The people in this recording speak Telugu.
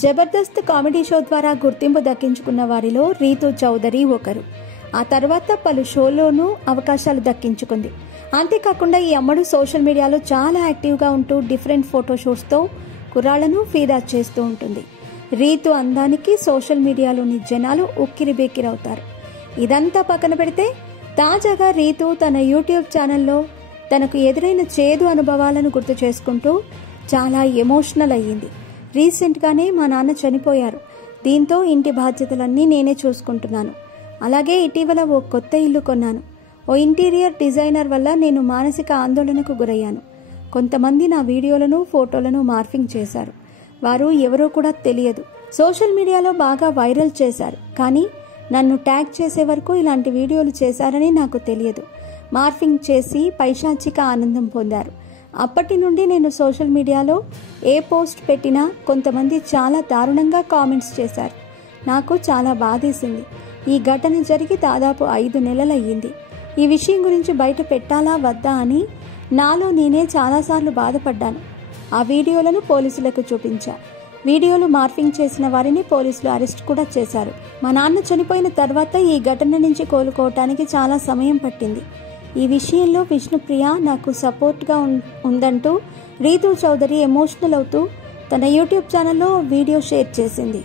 జబర్దస్త్ కామెడీ షో ద్వారా గుర్తింపు దక్కించుకున్న వారిలో రీతూ చౌదరి ఒకరు. ఆ తర్వాత పలు షోల్లోనూ అవకాశాలు దక్కించుకుంది. అంతేకాకుండా ఈ అమ్మడు సోషల్ మీడియాలో చాలా యాక్టివ్గా ఉంటూ డిఫరెంట్ ఫోటోషూట్స్తో కుర్రాళ్లను ఫీదా చేస్తూ ఉంటుంది. రీతు అందానికి సోషల్ మీడియాలోని జనాలు ఉక్కిరిబిక్కిరవుతారు. ఇదంతా పక్కన పెడితే తాజాగా రీతు తన యూట్యూబ్ ఛానల్లో తనకు ఎదురైన చేదు అనుభవాలను గుర్తు చేసుకుంటూ చాలా ఎమోషనల్ అయ్యింది. రీసెంట్గానే మా నాన్న చనిపోయారు. దీంతో ఇంటి బాధ్యతలన్నీ నేనే చూసుకుంటున్నాను. అలాగే ఇటీవల ఓ కొత్త ఇల్లు కొన్నాను. ఓ ఇంటీరియర్ డిజైనర్ వల్ల నేను మానసిక ఆందోళనకు గురయ్యాను. కొంతమంది నా వీడియోలను ఫోటోలను మార్ఫింగ్ చేశారు. వారు ఎవరో కూడా తెలియదు. సోషల్ మీడియాలో బాగా వైరల్ చేశారు. కానీ నన్ను ట్యాగ్ చేసే వరకు ఇలాంటి వీడియోలు చేశారని నాకు తెలియదు. మార్ఫింగ్ చేసి పైశాచిక ఆనందం పొందారు. అప్పటి నుండి నేను సోషల్ మీడియాలో ఏ పోస్ట్ పెట్టినా కొంతమంది చాలా దారుణంగా కామెంట్స్ చేశారు. నాకు చాలా బాధేసింది. ఈ ఘటన జరిగి దాదాపు 5 నెలలయ్యింది. ఈ విషయం గురించి బయట పెట్టాలా వద్దా అని నాలో నేనే చాలాసార్లు బాధపడ్డాను. ఆ వీడియోలను పోలీసులకు చూపించా. వీడియోలు మార్ఫింగ్ చేసిన వారిని పోలీసులు అరెస్ట్ కూడా చేశారు. మా నాన్న చనిపోయిన తర్వాత ఈ ఘటన నుంచి కోలుకోవటానికి చాలా సమయం పట్టింది. ఈ విషయంలో విష్ణుప్రియ నాకు సపోర్ట్గా ఉందంటూ రీతూ చౌదరి ఎమోషనల్ అవుతూ తన యూట్యూబ్ ఛానల్లో వీడియో షేర్ చేసింది.